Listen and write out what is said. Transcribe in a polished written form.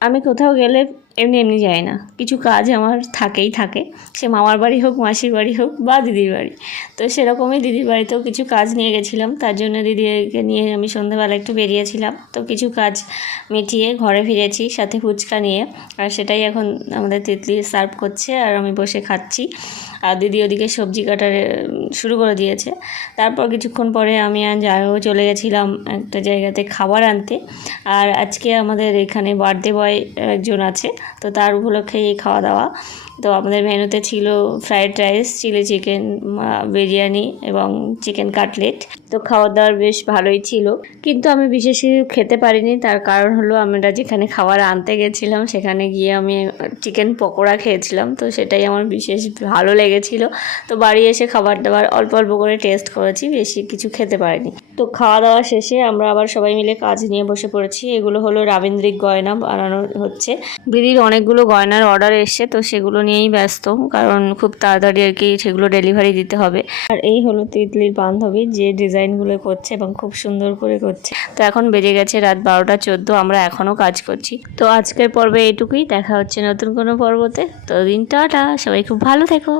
আমি কোথাও গেলে এমনি এমনি যাই না, কিছু কাজ আমার থাকেই থাকে, সে মামার বাড়ি হোক, মাসির বাড়ি হোক বা দিদির বাড়ি। তো সেরকমই দিদির বাড়িতেও কিছু কাজ নিয়ে গেছিলাম, তার জন্য দিদিকে নিয়ে আমি সন্ধ্যেবেলা একটু বেরিয়েছিলাম। তো কিছু কাজ মিটিয়ে ঘরে ফিরেছি সাথে ফুচকা নিয়ে, আর সেটাই এখন আমাদের তিতলি সার্ভ করছে আর আমি বসে খাচ্ছি। আর দিদি ওদিকে সবজি কাটার শুরু করে দিয়েছে। তারপর কিছুক্ষণ পরে আমি আর যাও চলে গেছিলাম একটা জায়গাতে খাবার আনতে। আর আজকে আমাদের এখানে বার্থডে বয় একজন আছে, তো তার উপলক্ষে এই খাওয়া দাওয়া। তো আমাদের মেনুতে ছিল fried rice, chilli chicken, biryani এবং চিকেন কাটলেট। তো খাওয়া দাওয়ার বেশ ভালোই ছিল, কিন্তু আমি বিশেষ কিছু খেতে পারিনি। তার কারণ হলো আমরা যেখানে খাবার আনতে গেছিলাম সেখানে গিয়ে আমি চিকেন পকোড়া খেয়েছিলাম, তো সেটাই আমার বিশেষ ভালো লেগেছিল। তো বাড়ি এসে খাবার দাবার অল্প অল্প করে টেস্ট করেছি, বেশি কিছু খেতে পারিনি। তো খাওয়া দাওয়া শেষে আমরা আবার সবাই মিলে কাজ নিয়ে বসে পড়েছি। এগুলো হলো রাবীন্দ্রিক গয়না বানানো হচ্ছে। দিদির অনেকগুলো গয়নার অর্ডার এসছে, তো সেগুলো নিয়েই ব্যস্ত, কারণ খুব তাড়াতাড়ি আর কি সেগুলো ডেলিভারি দিতে হবে। আর এই হলো তিতলির বান্ধবী, যে ডিজাইনগুলো করছে এবং খুব সুন্দর করে করছে। তো এখন বেজে গেছে রাত 12টা 14, আমরা এখনও কাজ করছি। তো আজকের পর্বে এইটুকুই, দেখা হচ্ছে নতুন কোনো পর্বতে। তো দিন টাটা, সবাই খুব ভালো থেকো।